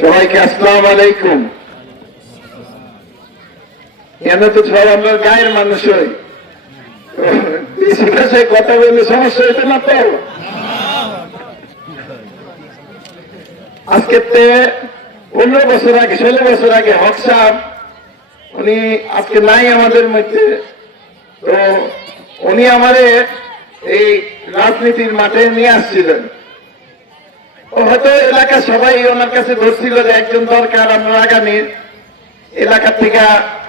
সবাইকে আসসালামু আলাইকুম। কেন তো সব আমরা গায়ের মানুষ হই, কথা বললে সমস্যা হইতে না তো। আজকে 15 বছর আগে 16 বছর আগে হক সাহেব উনি আজকে নাই আমাদের মধ্যে, তো উনি আমারে এই রাজনীতির মাঠে নিয়ে আসছিলেন। ও হয়তো এলাকা সবাই ওনার কাছে ধরছিল যে একজন দরকার, আমরা আগামীর এলাকা থেকে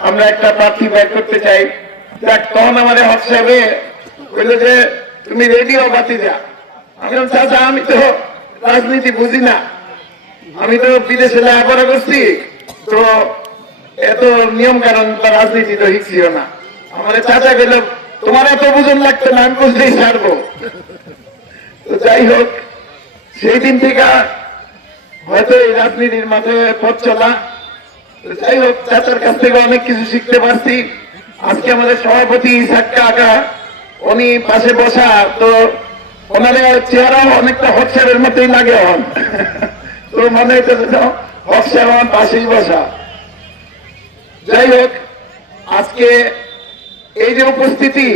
আমরা একটা প্রার্থী বের করতে চাই। দেখ তখন আমাদের হক সাহেবে বললো যে তুমি রেডিও বাতি যা। আমি বললাম চাচা আমি তো রাজনীতি বুঝি না, আমি তো বিদেশে লেখাপড়া করছি, তো এত নিয়ম কানুন বা রাজনীতি তো শিখছিও না। আমাদের চাচা গেল তোমার এত বুঝন লাগতো না, আমি বুঝলেই ছাড়বো। তো যাই হোক, সেই দিন থেকে হয়তো এই রাজনীতির মাঠে পথ চলা। যাই হোক, চাচার কাছ থেকে অনেক কিছু শিখতে পারছি। আজকে আমাদের সভাপতি সাক্কা আকা উনি পাশে বসা, তো ওনার চেহারাও অনেকটা হক সাহেবের মতোই লাগে হন। তো মনে হইতে হক সাহেব আমার পাশেই বসা। যাই হোক, আজকে এই যে উপস্থিতি,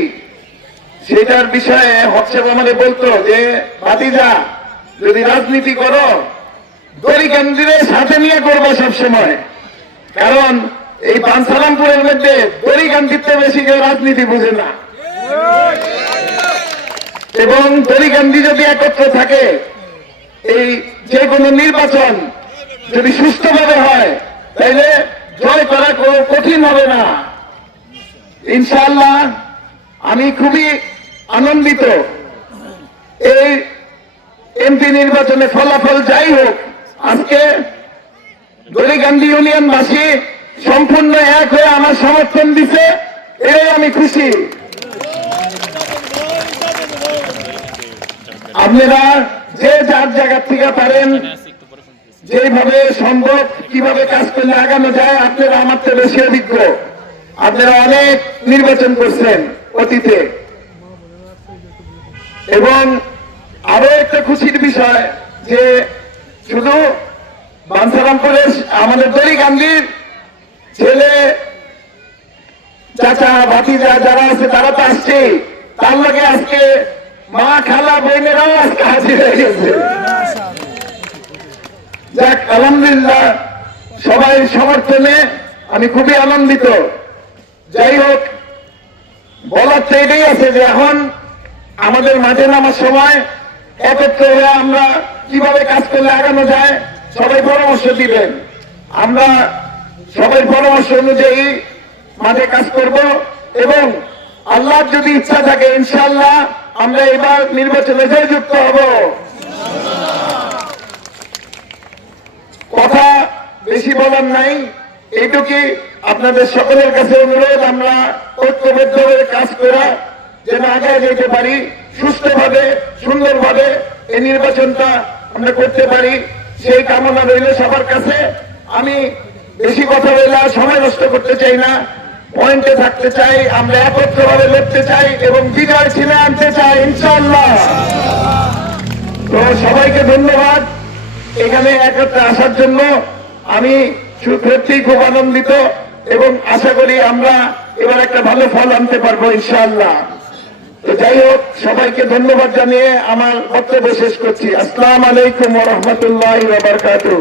সেটার বিষয়ে হক সাহেব আমাদের বলতো যে ভাতিজা যদি রাজনীতি করো দড়িকান্দিরে সাথে নিয়ে করবো সবসময়, কারণ এই বাঞ্ছারামপুরের মধ্যে দড়িকান্দিতে বেশি কেউ রাজনীতি বুঝে না, এবং দড়িকান্দি যদি একত্র থাকে এই যে কোনো নির্বাচন যদি সুস্থভাবে হয় তাহলে জয় করা কঠিন হবে না ইনশাআল্লাহ। আমি খুবই আনন্দিত এই এমপি নির্বাচনে ফলাফল যাই হোক, আজকে দড়িকান্দি ইউনিয়নবাসী সম্পূর্ণ এক হয়ে আমার সমর্থন দিছে, এটাই আমি খুশি। আপনারা যে যার জায়গা থেকে পারেন যেভাবে সম্ভব কিভাবে কাজ করলে আগানো যায়, আপনারা আমার চেয়ে বেশি অভিজ্ঞ। আপনারা অনেক নির্বাচন করছেন অতীতে, এবং আরো একটা খুশির বিষয় যে শুধু বাঞ্ছারামপুরের আমাদের দড়িকান্দির ছেলে চাচা ভাতিজা যারা আছে তারা তো আসছে, তার লগে আজকে মা খালা বোনেরাও আজকে হাজির হয়ে গেছে। যাক আলহামদুলিল্লাহ, সবাই সমর্থনে আমি খুবই আনন্দিত। যাই হোক, বলার তো এটাই আছে যে এখন আমাদের মাঠে নামার সময় একত্র হয়ে আমরা কিভাবে কাজ করলে আগানো যায় সবাই পরামর্শ দিবেন। আমরা সবাই পরামর্শ অনুযায়ী মাঠে কাজ করব, এবং আল্লাহর যদি ইচ্ছা থাকে ইনশাআল্লাহ আমরা এবার নির্বাচনে জয়যুক্ত হব। কথা বেশি বলার নাই, এইটুকুই আপনাদের সকলের কাছে অনুরোধ, আমরা ঐক্যবদ্ধভাবে কাজ করা যেন আগে যেতে পারি, সুস্থভাবে সুন্দরভাবে এই নির্বাচনটা আমরা করতে পারি, সেই কামনা রইল সবার কাছে। আমি বেশি কথা বলে সময় নষ্ট করতে চাই না, পয়েন্টে থাকতে চাই, আমরা একত্রভাবে লড়তে চাই এবং বিজয় ছিনে আনতে চাই ইনশাআল্লাহ। তো সবাইকে ধন্যবাদ এখানে একত্রে আসার জন্য। আমি সত্যি খুব আনন্দিত এবং আশা করি আমরা এবার একটা ভালো ফল আনতে পারবো ইনশাআল্লাহ। তো যাই হোক, সবাইকে ধন্যবাদ জানিয়ে আমার বক্তব্য শেষ করছি। আসসালামু আলাইকুম ওয়া রাহমাতুল্লাহি ওয়া বারাকাতুহু।